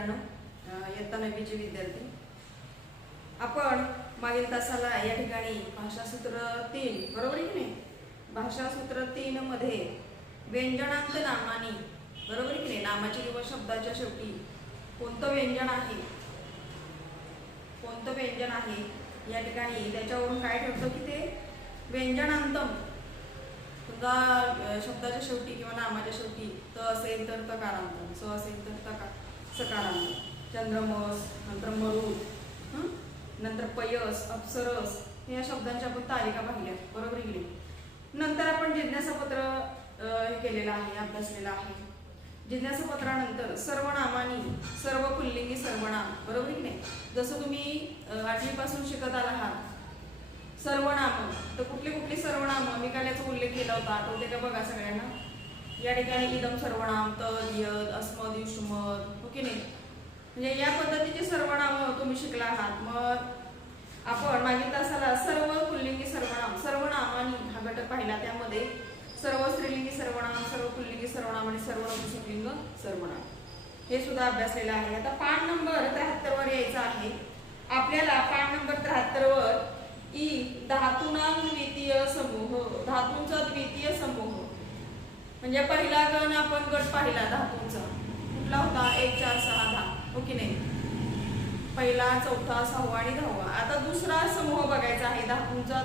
मित्रांनो, इयत्ता 9वीचे विद्यार्थी, आपण मागील तासाला या ठिकाणी भाषासूत्र 3 बरोबर आहे की नाही, भाषासूत्र 3 मध्ये व्यंजनांत नामानी बरोबर आहे की नाही, नामाची किंवा शब्दाच्या शेवटी कोणतं व्यंजन आहे, कोणतं व्यंजन आहे या ठिकाणी त्याच्यावरून काय ठरतं की ते व्यंजनांतम समजा शब्दाच्या शेवटी किंवा नामाच्या शेवटी त असेल तर तकारांत, स असेल तर सकारांत, चंद्रमस, नंतर मरुत, नंतर पयस, अप्सरस या शब्दांच्या आपण तालिका पाहिल्या बरोबर आहे. नंतर आपण जिज्ञासापत्र हे केलेलं आहे, अभ्यासलेलं आहे. जिज्ञासापत्रानंतर सर्वनामानी सर्व पुल्लिंगी सर्वनाम बरोबर की नाही. जसं तुम्ही 8वी पासून शिकत आला आहात सर्वनाम, तर कुठली कुठली सर्वनाम मी काल याचा उल्लेख केला होता, आठवते का बघा सगळ्यांना. या ठिकाणी इदम सर्वनाम, तद, यद, अस्मद, युष्मद, हो की नाही. म्हणजे या पद्धतीची सर्वनाम तुम्ही शिकला आहात. मग आपण मागील तासाला सर्व पुल्लिंगी सर्वनाम, सर्वनामानी हा घटक पाहिला. त्यामध्ये सर्व स्त्रीलिंगी सर्वनाम, सर्व पुल्लिंगी सर्वनाम आणि सर्व नपुंसकलिंग सर्वनाम हे सुद्धा अभ्यासलेलं आहे. आता पान नंबर 73 वर यायचं आहे आपल्याला. पान नंबर 73 वर ई धातूंचा द्वितीय समूह, धातूंचा द्वितीय समूह म्हणजे पहिला गण आपण गट पाहिला धातूंचा कुठला होता, 1 4 6 10 हो की नाही. पहिला, चौथा, 6वा आणि 10वा. आता दुसरा समूह बघायचा आहे धातूंचा,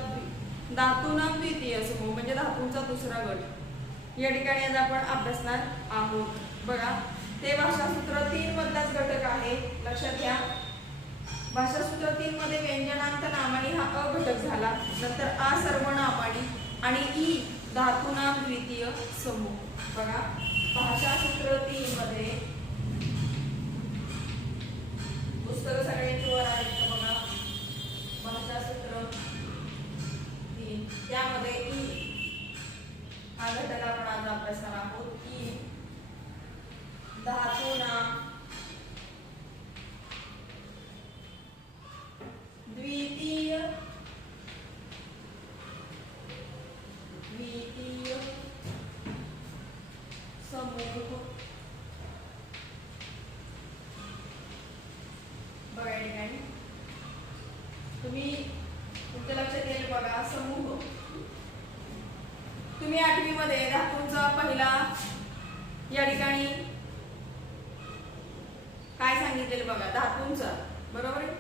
धातूंना द्वितीय समूह म्हणजे धातूंचा दुसरा गट. या ठिकाणी आज आपण अभ्यासणार आहोत. बघा ते भाषासूत्र 3 मधलाच घटक आहे, लक्षात घ्या. भाषासूत्र 3 मध्ये व्यंजनांत नामानी हा अ घटक झाला, नंतर आ सर्वनामानी आणि ई धातूनाम द्वितीय समूह. बघा भाषासूत्र 3 मध्ये पुस्तक सगळ्यांची वर आहेत का बघा. भाषासूत्र 3 त्यामध्ये ई हा घटक आपण आज अभ्यासणार आहोत. ई धातूनाम द्वितीय समूह. बघा या ठिकाणी तुम्ही तुमच्या लक्षात येईल बघा. समूह तुम्ही 8वी मध्ये धातूंचा पहिला या ठिकाणी काय सांगितलेलं बघा, धातूंचा बरोबर आहे.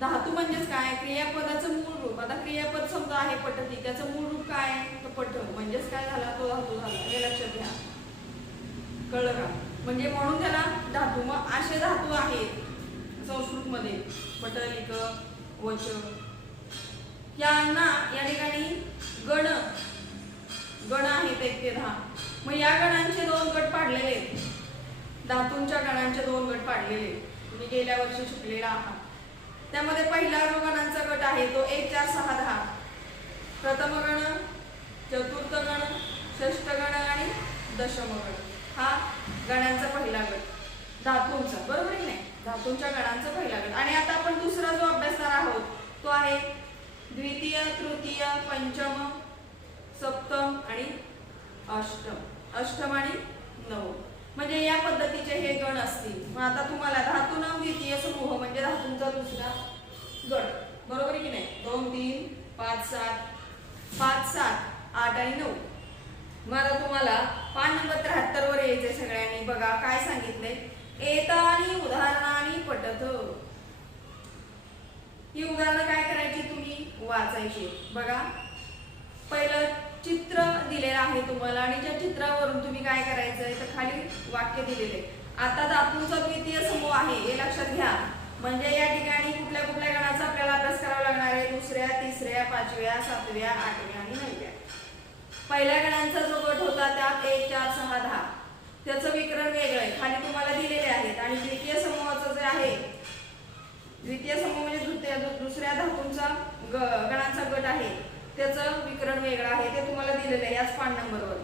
धातू म्हणजेच काय, क्रियापदाचं मूळ रूप. आता क्रियापद समजा आहे पठती, त्याचं मूळ रूप काय तर पठ, म्हणजेच काय झाला तो धातू झाला, हे लक्षात घ्या. कळलं का. म्हणजे म्हणून त्याला धातू. मग असे धातू आहेत संस्कृत मध्ये पट, लिक, वच, यांना या ठिकाणी गण आहेत 1 ते 10. मग या गणांचे 2 गट पाडलेले आहेत, धातूंच्या गणांचे 2 गट पाडलेले तुम्ही गेल्या वर्षी शिकलेला आहात. त्यामध्ये पहिला जो गणांचा गट आहे तो 1 4 6 10, प्रथम गण, चतुर्थ गण, षष्ठ गण आणि दशम गण. हा गणांचा पहिला गट धातूंचा बरोबर आहे नाही, धातूंच्या गणांचा पहिला गट. आणि आता आपण दुसरा जो अभ्यासणार आहोत तो आहे द्वितीय, तृतीय, पंचम, सप्तम आणि अष्टम, अष्टम आणि नवम. म्हणजे या पद्धतीचे हे गण असतील. मग आता तुम्हाला धातूनाम द्वितीय समूह म्हणजे धातूंचा दुसरा गट बरोबर आहे की नाही. 2 3 5 7 8 आणि 9. मग आता तुम्हाला पान नंबर 73 वर यायचंय सगळ्यांनी. बघा काय सांगितलंय, एतानी उदाहरणानी पठत. ही उदाहरणं काय करायची तुम्ही वाचायची. बघा पहिलं चित्र दिलेलं आहे तुम्हाला आणि त्या चित्रावरून तुम्ही काय करायचंय तर खाली वाक्य दिलेले. आता धातूंचा द्वितीय समूह आहे हे लक्षात घ्या. म्हणजे या ठिकाणी कुठल्या कुठल्या गणाचा आपल्याला अभ्यास करावा लागणार आहे, 2ऱ्या, 3ऱ्या, 5व्या, 7व्या, 8व्या आणि 9व्या. पहिल्या गणांचा जो गट होता त्यात 1 4 6 10 त्याचं विकरण वेगळं आहे, खाली तुम्हाला दिलेले आहेत. आणि द्वितीय समूहाचं जे आहे, द्वितीय समूह म्हणजे दुसऱ्या धातूंचा गणांचा गट आहे त्याचं विकरण वेगळं आहे, ते तुम्हाला दिलेलं आहे याच पान नंबरवर.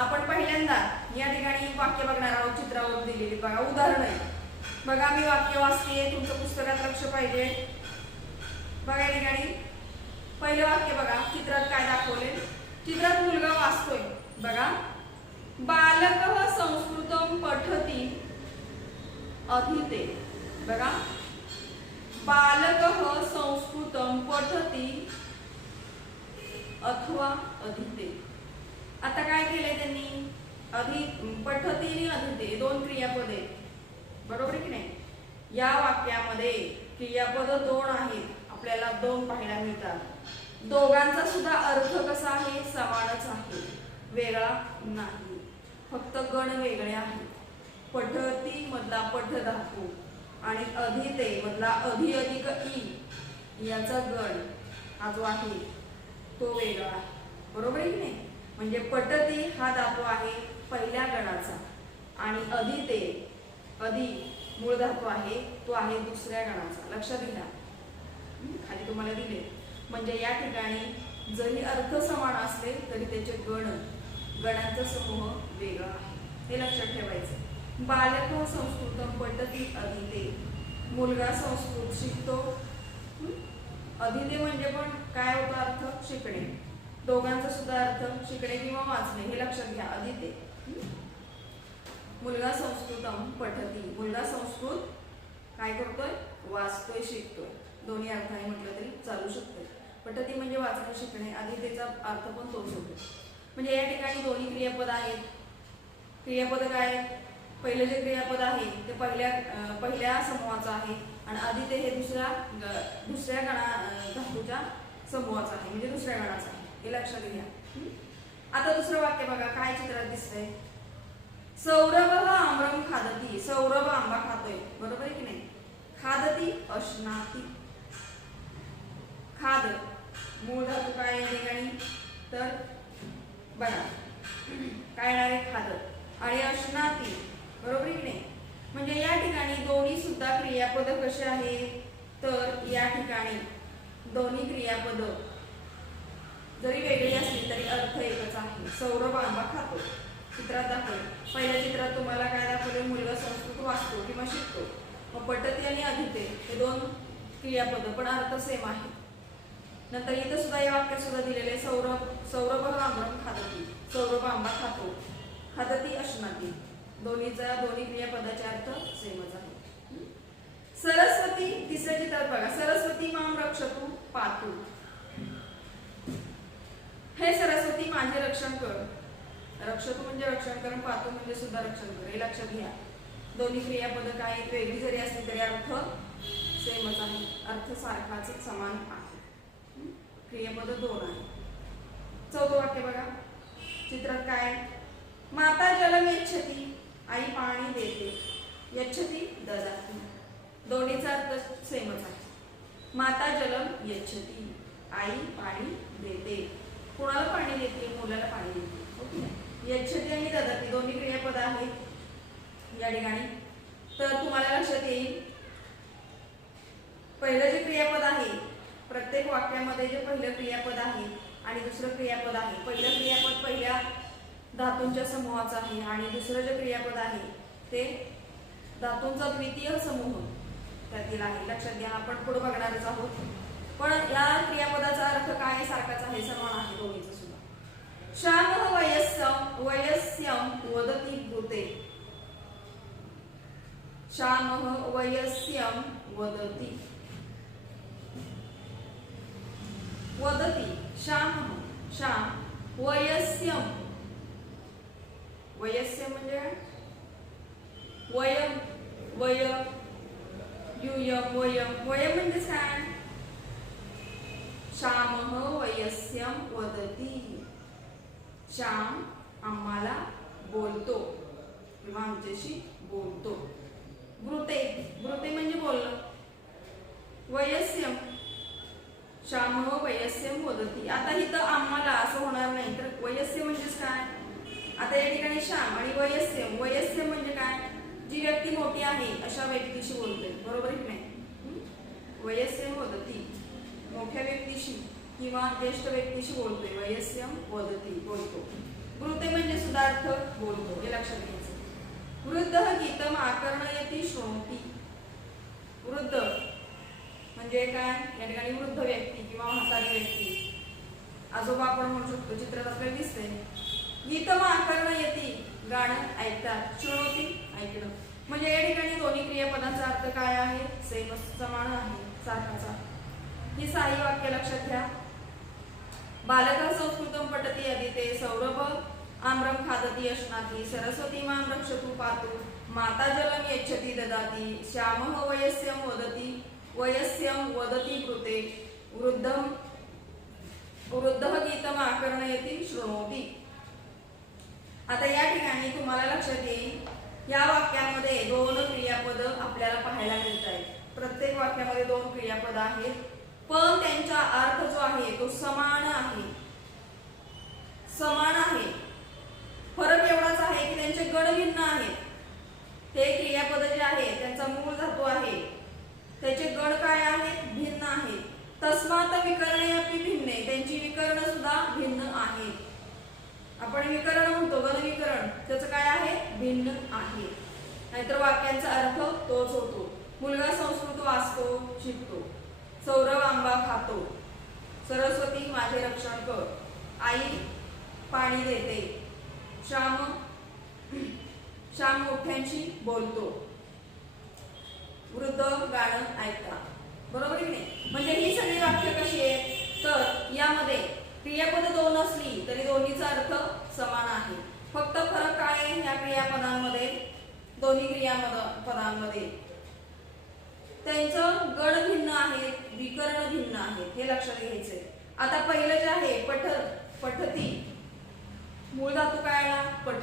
आपण पहिल्यांदा या ठिकाणी वाक्य बघणार आहोत, चित्रावर दिलेली बघा उदाहरण आहे. बघा मी वाक्य वाचते, तुमचं पुस्तकात लक्ष पाहिजे. बघा या ठिकाणी पहिलं वाक्य बघा, चित्रात काय दाखवले, चित्रात मुलगा वाचतोय. बघा बालकः संस्कृतं पठति अधीते. बघा, बालकः संस्कृतं पठति अथवा अधीते. आता काय केलंय त्यांनी, पठती आणि अधीते दोन क्रियापद आहेत, बरोबर आहे की नाही. या वाक्यामध्ये क्रियापद दोन आहेत, आपल्याला दोन पाहायला मिळतात. दोघांचा सुद्धा अर्थ कसा आहे, समानच आहे, वेगळा नाही, फक्त गण वेगळे आहेत. पठती मधला पठ धातू आणि अधीते मधला अधि अधिक ई याचा गण हा जो आहे तो वेगळा आहे, बरोबर आहे की नाही. म्हणजे पठती हा धातू आहे पहिल्या गणाचा आणि अधीते अधि मूळ धातू आहे तो आहे दुसऱ्या गणाचा. लक्षात घ्या, खाली तुम्हाला दिले. म्हणजे या ठिकाणी जरी अर्थ समान असले तरी त्याचे गणांचा समूह वेगळा आहे, हे लक्षात ठेवायचं. बालक संस्कृतम पठती अधीते, मुलगा संस्कृत शिकतो. अधीते म्हणजे पण काय होता अर्थ, शिकणे. दोघांचा सुद्धा अर्थ शिकणे किंवा वाचणे, हे लक्षात घ्या. अधीते, मुलगा संस्कृतम पठती, मुलगा संस्कृत काय करतोय, वाचतोय, शिकतोय. दोन्ही अर्थाने म्हटलं तरी चालू शकतोय. पठती म्हणजे वाचणे शिकणे, अधीतेचा अर्थ पण तोच होतो. म्हणजे या ठिकाणी दोन्ही क्रियापद आहेत. क्रियापद काय, पहिले जे क्रियापद आहे ते पहिल्या समूहाचं आहे आणि अधीते हे दुसऱ्या धातूच्या समूहाचं आहे, म्हणजे दुसऱ्या गणाचं आहे, हे लक्षात घ्या. आता दुसरं वाक्य बघा, काय चित्रात दिसतंय. सौरभ आम्रम खादती, सौरभ आंबा खातोय, बरोबर आहे की नाही. खादती अश्नाती, खाद मूळ धातू काय या ठिकाणी, तर बघा काय येणार आहे, खाद आणि अश्नाती, बरोबर आहे की नाही. म्हणजे या ठिकाणी दोन्ही सुद्धा क्रियापद कसे आहेत, तर या ठिकाणी दोन्ही क्रियापद जरी वेगळी असली तरी अर्थ एकच आहे. सौरभ आंबा खातो, चित्रात दाखवले. पहिल्या चित्रात तुम्हाला काय दाखवले, मुलगा संस्कृत वाचतो किंवा शिकतो. मग पठती आणि अधीते हे दोन क्रियापद पण अर्थ सेम आहे. नंतर इथं सुद्धा या वाक्यात सुद्धा दिलेले सौरभ आम्रम खादती, सौरभ आंबा खातो, खादती अश्नाती, दोन्ही क्रियापदाचे अर्थ सेमच आहे. सरस्वती, तिसऱ्या चित्रात बघा, सरस्वती माम रक्षतु पातु, हे सरस्वती माझे रक्षण कर. रक्षतु म्हणजे रक्षण कर, पातु म्हणजे सुद्धा रक्षण कर, हे लक्षात घ्या. दोन्ही क्रियापद काय वेगळी जरी असली तरी अर्थ सेमच आहे, अर्थ सारखाच समान आहे. क्रियापद दोन आहे. चौथं वाक्य बघा, चित्रात काय, माता जलम यच्छती, आई पाणी देते, यच्छती ददाती, दोन्हीचा अर्थ सेमच आहे. माता जलम यच्छती, आई पाणी देते, कुणाला पाणी देते, मुलाला पाणी देते. ओके, यच्छती आणि ददाती दोन्ही क्रियापद आहेत या ठिकाणी. तर तुम्हाला लक्षात येईल, पहिलं जे क्रियापद आहे प्रत्येक वाक्यामध्ये जे पहिलं क्रियापद आहे आणि दुसरं क्रियापद आहे, पहिलं क्रियापद पहिल्या धातूंच्या समूहाचं आहे आणि दुसरं जे क्रियापद आहे ते धातूंचा द्वितीय समूह त्यातील आहे. लक्षात घ्या, आपण पुढे बघणारच आहोत. पण या क्रियापदाचा अर्थ काय सारखाच आहे, समान आहे दोन्हीचा सुद्धा. श्यामः वयस्यं वदति ब्रूते, श्यामः वयस्यं वदति, श्यामः, श्याम, वयस्यं, वयस्य म्हणजे वयम, वय, युयम, वयम, वयम म्हणजे काय, श्यामः वयस्यं वदति, श्याम आम्हाला बोलतो किंवा आमच्याशी बोलतो. ब्रूते, ब्रूते म्हणजे बोलणं. वयस्यम, श्यामः वयस्यं वदति. आता इथं आम्हाला असं होणार नाही, तर वयस्य म्हणजेच काय, आता या ठिकाणी श्याम आणि वयस्यम, वयस्य म्हणजे काय, जी व्यक्ती मोठी आहे अशा व्यक्तीशी बोलतोय, बरोबर की नाही. वयस्यं वदति, मोठ्या व्यक्तीशी किंवा ज्येष्ठ व्यक्तीशी बोलतोय, वयस्यं वदति बोलतो. ब्रूते म्हणजे सुद्धार्थ बोलतो, हे लक्षात घ्यायचं. वृद्धः गीतम आकर्णयति शृणोति, वृद्ध म्हणजे काय, या ठिकाणी वृद्ध व्यक्ती किंवा म्हातारी व्यक्ती, आजोबा आपण म्हणू शकतो, चित्रात आपल्याला दिसतंय. गीतम आकर्णयति गाणं ऐकतात, शृणोति ऐकणं. म्हणजे या ठिकाणी दोन्ही क्रियापदांचा अर्थ काय आहे? सेम, समान आहे, सारखाच आहे. ही साही वाक्य लक्षात घ्या. बालकः संस्कृतं पठति अदिते, सौरभ आम्रं खादति अश्नाति, सरस्वती मां रक्षतु पातु, माता जलं यच्छति ददाति, श्यामः वयस्यं वदति कृते, वृद्धः गीतम् आकर्णयति शृणोति. आता या ठिकाणी तुम्हाला लक्षात येईल या वाक्यामध्ये दोन क्रियापद आपल्याला पाहायला मिळत आहेत. प्रत्येक वाक्यामध्ये दोन क्रियापद आहेत, पण त्यांचा अर्थ जो आहे तो समान आहे. समान आहे, फरक एवढाच आहे की त्यांचे गण भिन्न आहेत. ते क्रियापद जे आहे त्यांचा मूळ धातू आहे, त्याचे गण काय आहेत? भिन्न आहेत. तस्मात विकरणे अपि भिन्ने, त्यांची विकरण सुद्धा भिन्न आहे. आपण विकरण म्हणतो, गण विकरण त्याचं काय आहे? भिन्न आहे. नाहीतर वाक्यांचा अर्थ तोच होतो. मुलगा संस्कृत वाचतो, शिकतो, सौरभ आंबा खातो, सरस्वती माझे रक्षण कर, आई पाणी देते, श्याम मोठ्यांशी बोलतो, वृद्ध गाणं ऐकतात. बरोबर की नाही? म्हणजे ही सगळी वाक्य कशी आहेत? तर यामध्ये क्रियापद दोन असली तरी दोन्हीचा अर्थ समान आहे. फक्त फरक काय आहे या क्रियापदांमध्ये? दोन्ही क्रियापदांमध्ये त्यांचं गण भिन्न आहेत, विकरण भिन्न आहेत, हे लक्षात घ्यायचंय. आता पहिलं जे आहे पठती, मूळ धातू काय आला? पठ.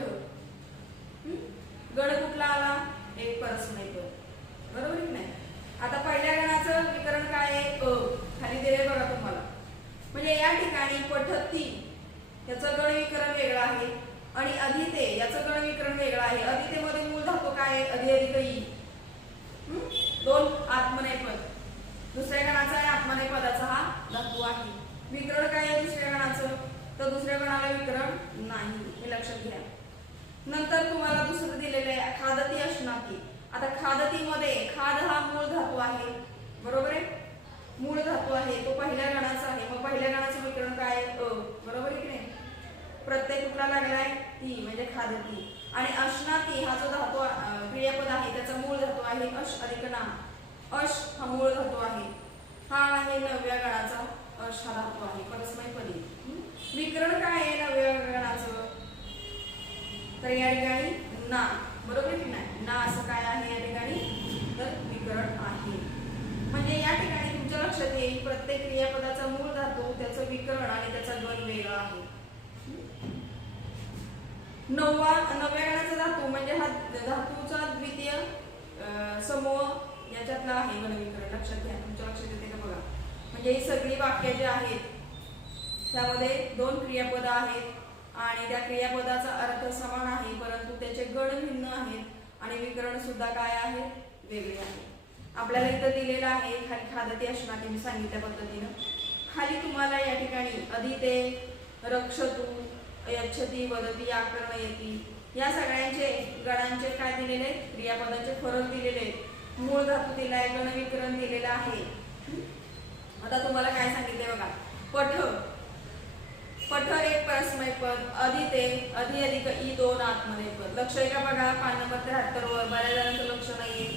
गण कुठला आला? एक परस्मैपद. बरोबर की नाही? आता पहिल्या गणाचं विकरण काय आहे? खाली दिले बघा तुम्हाला. म्हणजे या ठिकाणी पठती याचं गण विकरण वेगळं आहे आणि अधिते याचं गण विकरण वेगळं आहे. अधितेमध्ये मूळ धातू काय आहे? अधि अधिक ई, दोन आत्मनेपद. दुसऱ्या गणाचा आहे आत्मनेपदाचा हा धातू आहे. विकरण काय आहे दुसऱ्या गणाचं? तर दुसऱ्या गणाला विकरण नाही, हे लक्षात घ्या. नंतर तुम्हाला दुसरं दिलेलं आहे खादती अश्नाती. आता खादती मध्ये खाद हा मूळ धातू आहे. बरोबर आहे? मूळ धातू आहे, तो पहिल्या गणाचा आहे. मग पहिल्या गणाचं विकरण काय आहे? बरोबर आहे की नाही? प्रत्यय कुठला लागलाय? ती, म्हणजे खादती. आणि अश्नाती हा जो धातू क्रियापद आहे त्याचा मूळ धातू आहे अश अधिक ना. अश हा मूळ धातू आहे. हा आहे 9व्या गणाचा अश हा धातू आहे, परस्मैपदी. विकरण काय आहे 9व्या गणाचं? तर या ठिकाणी ना. बरोबर की नाही? ना असं काय आहे या ठिकाणी? तर विकरण आहे. म्हणजे या ठिकाणी तुमच्या लक्षात येईल प्रत्येक क्रियापदाचा मूळ धातू, त्याचं विकरण आणि त्याचा गण वेगळा आहे. 9व्या गणाचा धातू म्हणजे हा धातूचा द्वितीय समूह याच्यातला आहे गण विकरण. लक्षात घ्या. तुमच्या लक्षात येते का बघा. म्हणजे ही सगळी वाक्य जे आहेत त्यामध्ये दोन क्रियापद आहेत आणि त्या क्रियापदाचा अर्थ समान आहे, परंतु त्याचे गण भिन्न आहेत आणि विकरण सुद्धा काय आहे? वेगळे आहे. आपल्याला इथं दिलेलं आहे खाली खादती अश्नाती, मी सांगितल्या पद्धतीनं. खाली तुम्हाला या ठिकाणी अधिते, रक्षतु, यच्छती, वदती, आकर्णयति या सगळ्यांचे गणांचे काय दिलेले? क्रियापदांचे फरक दिलेले. मूळ धातू दिलाय, गण विकरण दिलेलं आहे. आता तुम्हाला काय सांगितले बघा. पठ एक परस्मैपद, अधिते अधि अधिक ई दोन आत्मनेपद. लक्ष आहे का बघा? पान नंबर 73 वर बऱ्याच जणांचं लक्ष नाहीये.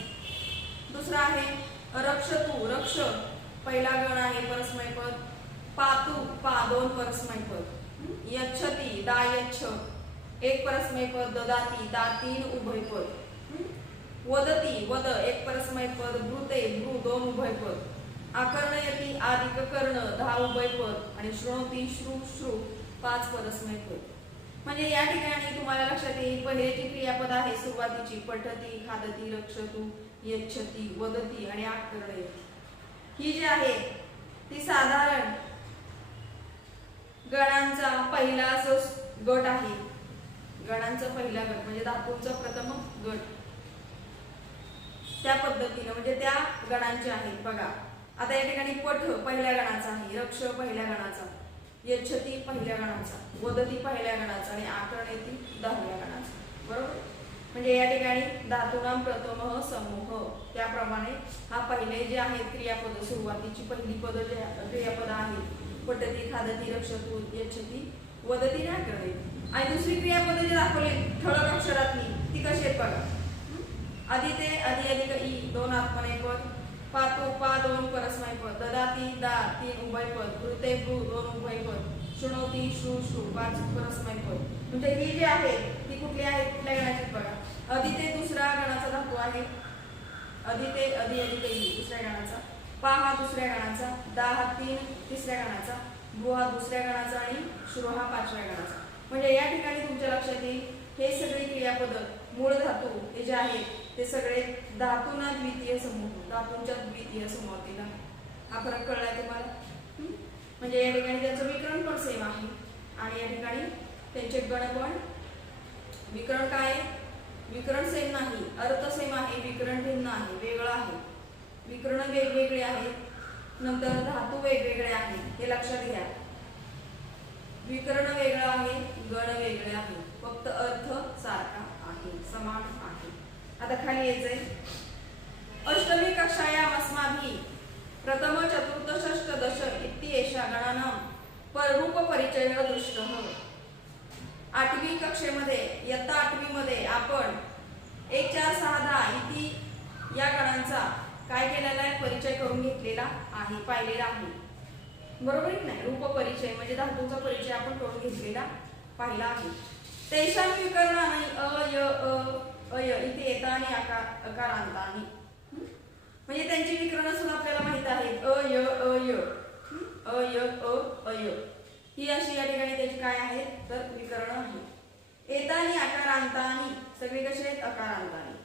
दुसरा आहे रक्षतु, रक्ष पहिला गण आहे परस्मैपद, पातु पा दोन परस्मैपद, यच्छती दा यच्छ एक परस्मैपद, ददाती दा तीन उभयपद, वदती वद एक परस्मैपद, ब्रूते ब्रू दोन उभयपद, आकर्णयति आदिक कर्ण 10 उभयपद आणि श्रोती श्रु श्रु 5 परस्मैपद. म्हणजे या ठिकाणी तुम्हाला लक्षात येईल पहिल्याची क्रियापद आहे सुरुवातीची पठती, खादती, रक्षतु, यच्छती, वदती आणि आकर्णयति. ही जी आहे ती साधारण गणांचा पहिला जो गट आहे, गणांचा पहिला गट म्हणजे धातूंचा प्रथम गट, त्या पद्धतीने म्हणजे त्या गणांचे आहेत. बघा आता या ठिकाणी पठ पहिल्या गणाचा आहे, रक्ष पहिल्या गणाचा, यच्छती पहिल्या गणाचा, वदती पहिल्या गणाचा आणि आकर्णयति 10व्या गणाचा. बरोबर? म्हणजे या ठिकाणी धातूनाम प्रथमः समूह त्याप्रमाणे हा पहिले जे आहेत क्रियापद सुरुवातीची पहिली पद जे क्रियापद आहेत पठती, खादती, रक्षतु, यच्छती, वदती आणि आकर्णयति. आणि दुसरी क्रियापद जे दाखवली ठळक अक्षरातली ती कशी आहेत बघा. आधी ते आधी अधिक ई 2 आत्मनेय पद, पातो पा 2 परस्मय पद, ददाती दा 3 उभय पद, कृते भू 2 उभय पद, शृणोती श्रू श्रू 5 परस्मय पद. म्हणजे ही जी आहे ती कुठली आहे, कुठल्या गणाची बघा. आधी ते दुसऱ्या गणाचा धातू आहे, आधी ते आधी अधिक ई दुसऱ्या गणाचा, पा हा दुसऱ्या गणाचा, दा हा 3 तिसऱ्या गणाचा, भू हा दुसऱ्या गणाचा आणि श्रू हा 5व्या गणाचा. म्हणजे या ठिकाणी तुमच्या लक्षात येईल हे सगळे क्रियापद मूळ धातू हे जे आहेत ते सगळे धातूंना द्वितीय समूह, धातूंच्या द्वितीय समूहातील आहे. हा फरक कळलाय तुम्हाला? म्हणजे या ठिकाणी त्यांचं विकरण पण सेम आहे आणि या ठिकाणी त्यांचे गण पण, विकरण काय आहे, विकरण सेम नाही, अर्थ सेम आहे, विकरण भिन्न आहे, वेगळं आहे. विकरण वेगवेगळे आहेत, नंतर धातू वेगवेगळे आहेत, हे लक्षात घ्या. विकरण वेगळं आहे, गण वेगळे आहे, फक्त अर्थ सारखा आहे, समान आहे. आता खाली यायचंय. अष्टमी कक्षायाम अस्माभिः प्रथम चतुर्थ षष्ठ दश इत्येषा गणानां रूप परिचय दृष्टः. 8वी कक्षेमध्ये इयत्ता 8वी मध्ये आपण 1 4 6 10 इति या गणांचा काय केलेला आहे, परिचय करून घेतलेला आहे, पाहिलेला आहे. बरोबर की नाही? रूप परिचय म्हणजे धातूंचा परिचय आपण करून घेतलेला पाहिला आहे. तेषां विकरणानि अ य अय इथे येतानी अकारांतानी, म्हणजे त्यांची विकरण सुद्धा आपल्याला माहित आहेत. अ य अय, अ य अय ही अशी या ठिकाणी त्याची काय आहेत तर विकरण आहे. येतानी अकारांतानी सगळे कसे आहेत, अकारांतानी.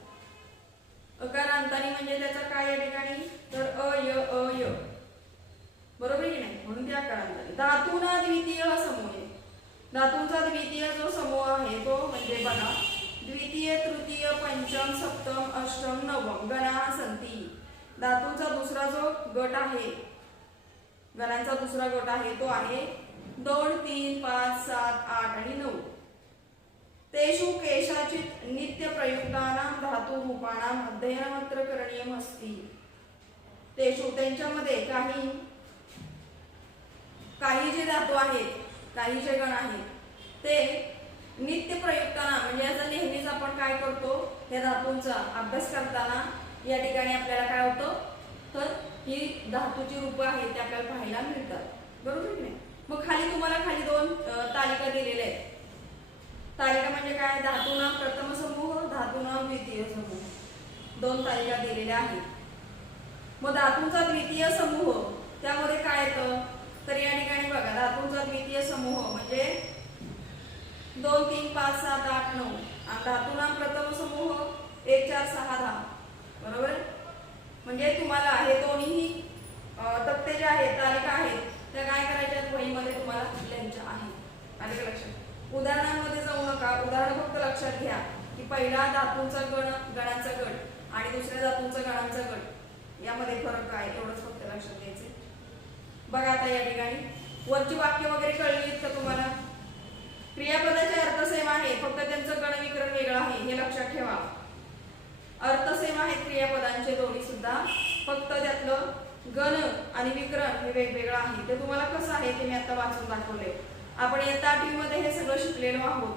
अकारांतानी म्हणजे त्याचा काय या ठिकाणी तर अ य अय, बरोबर की नाही? म्हणून ते अकारांतानी. धातूंना द्वितीय समूह, धातूंचा द्वितीय जो समूह आहे तो म्हणजे बघा द्वितीय तृतीय पंचम सप्तम अष्टम नवम गणाः सन्ति. धातूंचा दुसरा जो गट आहे, गणांचा दुसरा गट आहे तो आहे 2 3 5 7 8 आणि 9. तेषु केषाचित् नित्य प्रयुक्तानां धातु रूपाणां अध्ययनमत्र करणीयमस्ति. तेषु त्यांच्यामध्ये काही जे धातू आहेत, काही जे गण आहेत ते नित्य प्रयुक्ताना म्हणजे याचा नेहमीच आपण काय करतो, या धातूंचा अभ्यास करताना या ठिकाणी आपल्याला काय होतं तर ही धातूची रूपं आहेत ते आपल्याला पाहायला मिळतात. बरोबर की नाही? मग खाली तुम्हाला खाली 2 तालिका दिलेल्या आहेत. तालिका म्हणजे काय, धातूंना प्रथम समूह, धातूंना द्वितीय समूह, 2 तालिका दिलेल्या आहेत. मग धातूंचा द्वितीय समूह त्यामध्ये काय येतं तर या ठिकाणी बघा धातूंचा द्वितीय समूह म्हणजे 2 3 5 7 8 9 आणि धातूंना प्रथम समूह 1 4 6 10. बरोबर? म्हणजे तुम्हाला हे दोन्ही तक्ते जे आहेत, तालिका आहेत त्या काय करायच्या वहीमध्ये तुम्हाला लिहायच्या आहेत. आले का लक्षात? उदाहरणांमध्ये जाऊ नका, उदाहरण फक्त लक्षात घ्या की पहिला धातूंचा गणांचा गट आणि दुसऱ्या धातूंचा गणांचा गट यामध्ये फरक काय एवढंच फक्त लक्षात घ्यायचं. बघा आता या ठिकाणी वरची वाक्य वगैरे कळली का तुम्हाला? क्रियापदाचे अर्थ सेम आहे, फक्त त्यांचं गण विकरण वेगळं आहे, हे लक्षात ठेवा. अर्थ सेम आहेत क्रियापदांचे दोन्ही सुद्धा, फक्त त्यातलं गण आणि विकरण हे वेगवेगळं आहे. ते तुम्हाला कसं आहे ते मी आता वाचून दाखवले. आपण इयत्ता 8वी मध्ये हे सगळं शिकलेलो आहोत.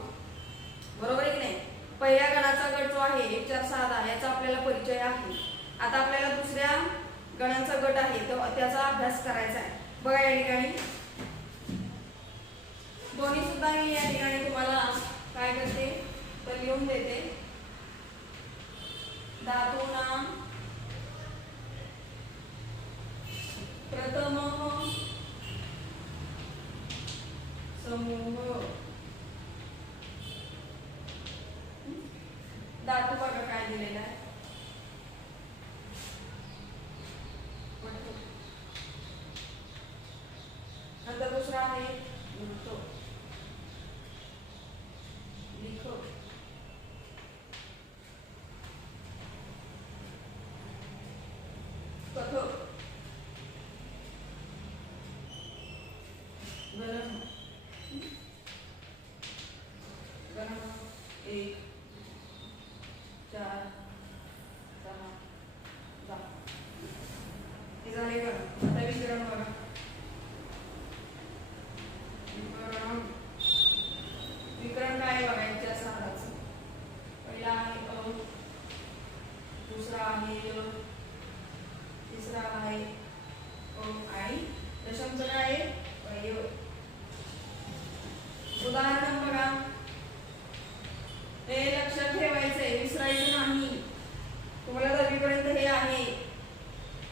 बरोबर आहे की नाही? पहिल्या गणाचा गट जो आहे 1 4 6 10 याचा आपल्याला परिचय आहे. आता आपल्याला दुसऱ्या गणांचा गट आहे तो त्याचा अभ्यास करायचा आहे. बघा या ठिकाणी दोन्ही सुद्धा मी या ठिकाणी तुम्हाला काय करते तर लिहून देते. धातूनां प्रथम समूह. धातू बघा काय दिलेला आहे, नंतर दुसरा आहे लिखो, लिखो. कथो, गणन, गणन 1 4 उदाहरण बघा, हे लक्षात ठेवायचंय, विसरायचं नाही. तुम्हाला 10वी पर्यंत हे आहे,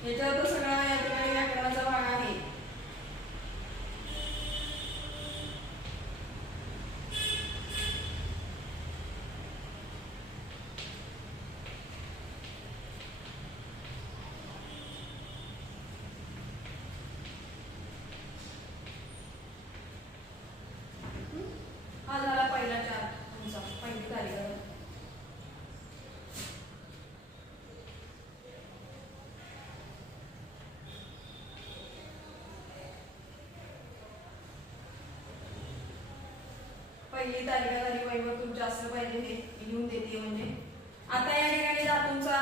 याच्यावर सगळा या ठिकाणी व्याकरणाचा भाग आहे. हा झाला पहिला चार्ट तुमचा, पहिली तारीख. पहिली तारीख झाली, वैभव तुमच्या असलं पाहिजे, हे लिहून देते. म्हणजे आता या ठिकाणी धातूंचा,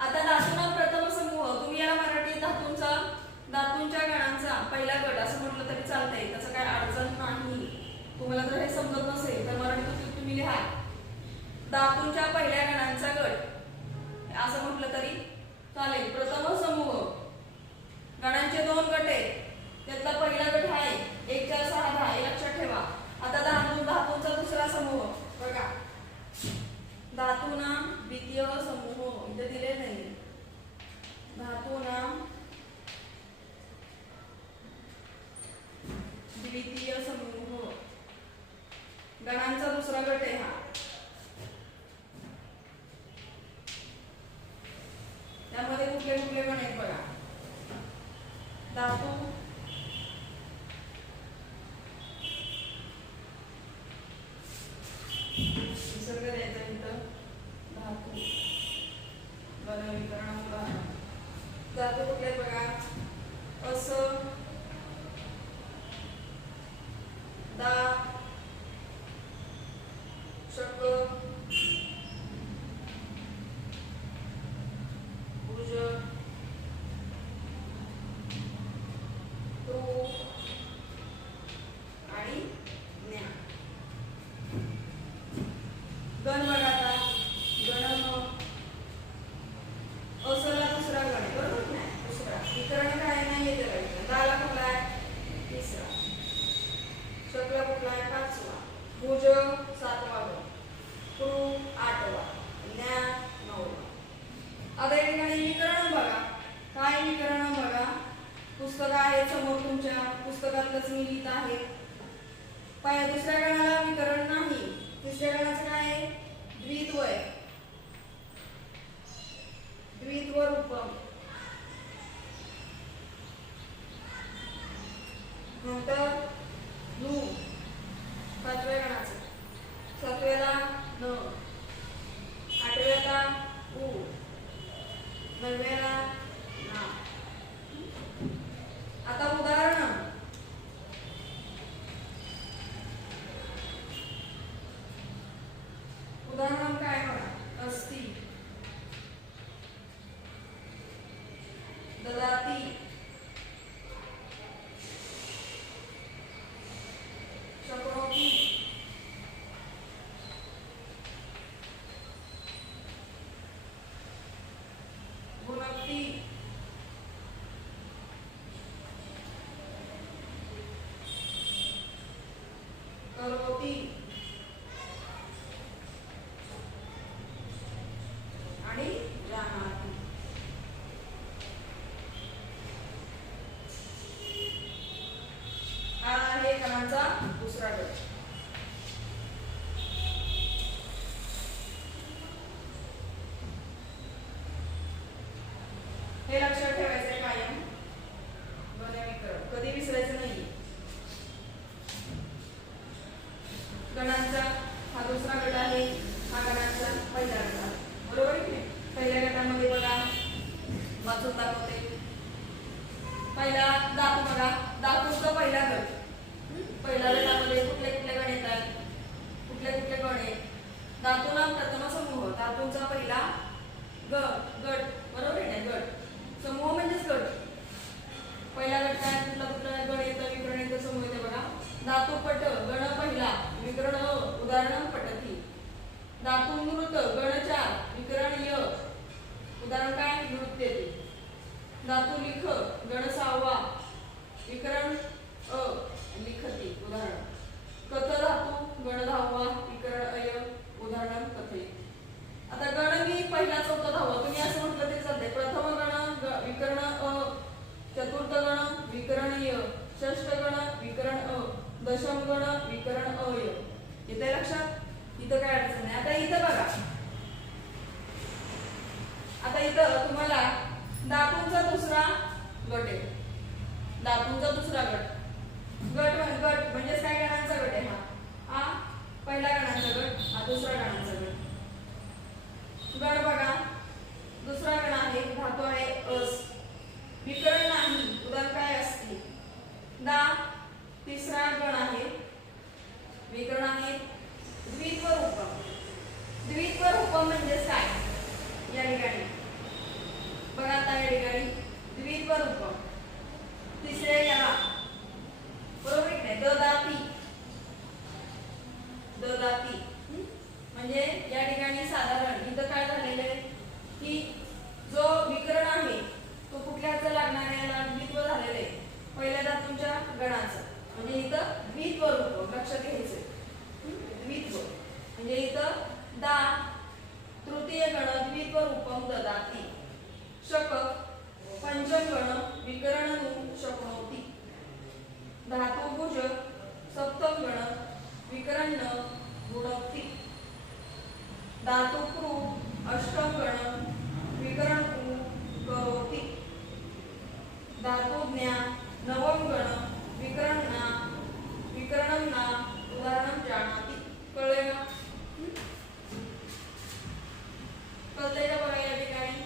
आता धातूंना प्रथम समूह, तुम्ही याला मराठीत धातूंच्या गणांचा पहिला गट असं म्हटलं तरी चालतंय, त्याचं काय अडचण नाही. तुम्हाला जर हे समजत नसेल तर मराठीत तुम्ही लिहा धातूंच्या पहिल्या गणांचा गट असं म्हटलं तरी चालेल. प्रथम समूह, गणांचे 2 गट आहेत, त्यातला पहिला गट आहे 1, 4, 6, 10, हे लक्षात ठेवा. आता धातूंचा दुसरा समूह बघा, धातूना द्वितीय समूह इथे दिले नाही. धातूना द्वितीय समूह, गणांचा दुसरा गट आहे हा. त्यामध्ये कुठले कुठले गण आहेत बघा, धातू, विसर्ग द्यायचा इथं, धातू, गणविकरण उदाहरण. धातू कुठले बघा, अस, दा, शक, भुज, तृ आणि ज्ञा. गण बघा आता, गण असला दुसरा गण, बरोबर नाही दुसरा, विकरण काय नाही येते करायचं. दाला कुठला आहे, तिसरा. शकला कुठला आहे, 5वा. भुज 7वा गण, कृ 8वा, ज्ञा 9वा. आता या ठिकाणी विकरण बघा, काय विकरण बघा, पुस्तक आहे समोर तुमच्या, पुस्तकातलंच मी लिहित आहे. दुसऱ्या गणाला विकरण नाही. तिसऱ्या गणाचं काय आहे, द्वित्वय, द्वित्व रूपम. नंतर नु 5व्या गणाचं, 7व्याला न, 8व्याला उ, 9व्याला ना. आता उदाहरण, उदाहरण काय बघा, अस्ति, ददाती, शक्नोति, भुनक्ति, करोति आणि जानाति. हा आहे गणांचा दुसरा गट. हे लक्षात ठेवायचंय कायम, गणविकरण कधी विसरायचं नाही. गणांचा हा दुसरा गट आहे, हा गणांचा पहिला गट आहे, बरोबर आहे. पहिल्या गटामध्ये बघा, वाचून दाखवते. पहिला धातू बघा, धातूचा पहिला गट. पहिल्या गटामध्ये कुठले कुठले गण येतात, कुठले कुठले गण आहेत. धातूला प्रथम समूह, धातूंचा पहिला गट, बरोबर आहे ना. गट समूह म्हणजेच गट. पहिला गट काय, कुठला कुठला गण येतं, विकरण येतं, समूह येतं बघा. धातू पट, गण पहिला, विकरण उदाहरण पटती. धातू नृत, गण 4, विकरण य, उदाहरण काय, नृत्य ते. धातू लिख, गण 6वा, विकरण अ, लिखती, उदाहरण. गण विकरण अय. येते लक्षात? इथं काय अडचण नाही. आता इथं बघा, आता इथं तुम्हाला धातूंचा दुसरा गट आहे. धातूंचा दुसरा गट गट म्हणजे काय गणांचा गट आहे हा पहिला गणांचा गट, हा दुसरा गणांचा गट. गट बघा, दुसरा गण आहे, धातू आहे अस, विकरण नाही, उदाहरण काय असते दा. तिसरा गण आहे, विकरण आहे, द्वित्व रूपम. द्वित्व रूपम म्हणजे काय या ठिकाणी बघा. आता या ठिकाणी द्वित्व रूपम तिसरे याला बरोबर आहे, ददाती. ददाती म्हणजे या ठिकाणी साधारण इथं काय झालेलं आहे की जो विकरण आहे तो कुठल्याच लागणार आहे, याला द्वित्व झालेलं आहे पहिल्या धातूंच्या गणाचं. म्हणजे इथं द्वित्व रूप लक्षात घ्यायचं. द्वित्व म्हणजे इथं दा तृतीय गण द्वित्व रूपम ददाती. शक पंचम गण विकरण शक्नोति. धातुभुज सप्तम गण विकरण गुणोक्ति. धातुकृ अष्टम गण विकरण करोति. धातुज्ञा नवम गण विकरणना विकरणना उदाहरण जानाति. कळले का? कळतंय का बघा या ठिकाणी?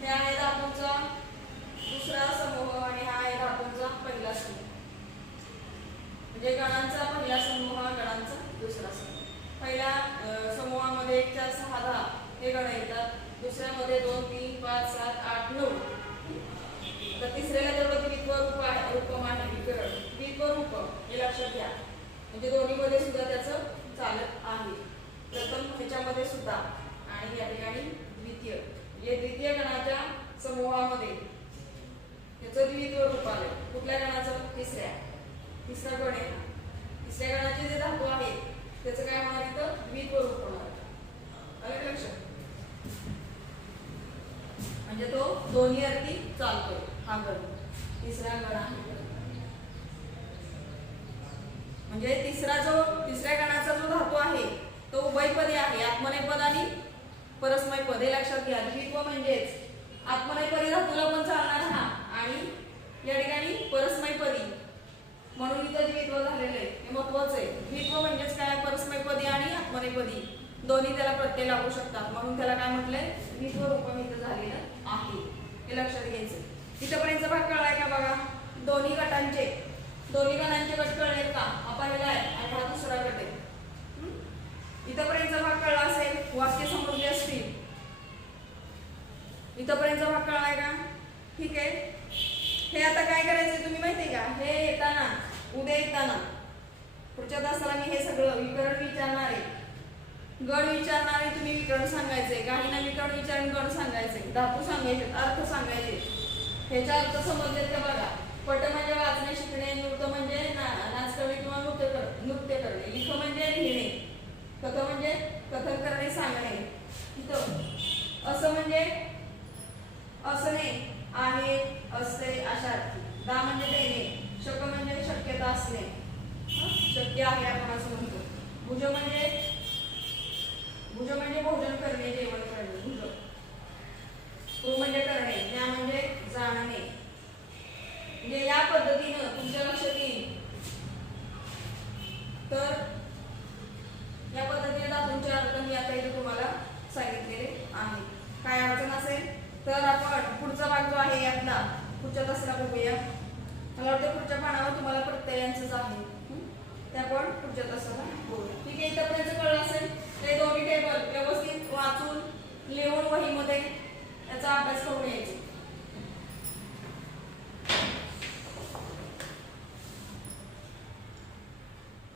हे आहे धातूंचा दुसरा समूह आणि हा आहे धातूंचा पहिला समूह. म्हणजे गणांचा पहिला समूह, गणांचा दुसरा समूह. पहिल्या समूहामध्ये 1 4 6 10 हे गण येतात, दुसऱ्यामध्ये 2 3 5 7 8 9. तर तिसऱ्याला तेवढं द्वित्व रूप आहे, रूपम आहे विकरण. द्वित्व रूप हे लक्षात घ्या, म्हणजे दोन्हीमध्ये सुद्धा त्याचं चालत आहे. प्रथम ह्याच्यामध्ये सुद्धा आणि या ठिकाणी द्वितीय, म्हणजे द्वितीय गणाच्या समूहामध्ये त्याचं द्वित्व रूप आलं. कुठल्या गणाचं? तिसरा गण आहे. तिसऱ्या गणाचे जे धातू आहेत त्याचं काय होणार, इथं द्वित्व रूप होणार. आलं लक्षात? म्हणजे तो दोन्ही अर्थी चालतोय हा गण, तिसरा गण आहे. म्हणजे तिसऱ्या गणाचा जो धातू आहे तो उभयपदी आहे, आत्मनेपद आणि परस्मैपद. हे लक्षात घ्या. द्वित्व म्हणजेच आत्मनेपदी धातूला पण चालणार हा, आणि या ठिकाणी परस्मैपदी म्हणून इथं द्वित्व झालेलं आहे. हे महत्वाचं आहे. द्वित्व म्हणजेच काय, परस्मैपदी आणि आत्मनेपदी दोन्ही त्याला प्रत्यय लागू शकतात, म्हणून त्याला काय म्हटलंय, द्वित्व रूपम इथं झालेलं आहे. हे लक्षात घ्यायचं. इथपर्यंत भाग कळलाय का बघा? दोन्ही गणांचे गट कळलेत का? हा पहिला आहे आणि हा दुसरा गट आहे. इथपर्यंत भाग कळला असेल, वाक्य समजले असतील. इथपर्यंत भाग कळलाय का? ठीक आहे. हे आता काय करायचं तुम्ही माहितीये का? हे येताना उद्या येताना पुढच्या तासाला मी हे सगळं विकरण विचारणार आहे, गण विचारणार आहे. तुम्ही विकरण सांगायचंय, काही ना विकरण विचारून गण सांगायचे, धातू सांगायचे, अर्थ सांगायचे. ह्याचा अर्थ समजले का बघा. पट म्हणजे वाचणे शिकणे, नृत्य म्हणजे नाच करणे किंवा नृत्य करणे, लिख म्हणजे लिहिणे, कथ म्हणजे कथन करणे सांगणे, इथं असं म्हणजे असणे आहे असते अशा अर्थी. दा म्हणजे देणे, शक म्हणजे शक्यता असणे, शक्य आहे आपण असं म्हणतो. भुज म्हणजे भोजन करणे, जेवण करणे, भुज. कृ म्हणजे करणे, ज्ञा म्हणजे जाणणे. म्हणजे या पद्धतीनं तुमच्या लक्षात येईल. तर या पद्धतीने धातूंचे अर्थ मी आता इथे तुम्हाला सांगितलेले आहे. काय अडचण असेल तर आपण पुढचा भाग जो आहे यातला पुढच्या तासाला बघूया. मला वाटतं पुढच्या पानावर तुम्हाला प्रत्ययांचंच आहे, ते आपण पुढच्या तासाला बघूया. ठीक आहे. इथपर्यंत कळलं असेल. ते दोन्ही टेबल व्यवस्थित वाचून लिहून वहीमध्ये त्याचा अभ्यास करून यायचा.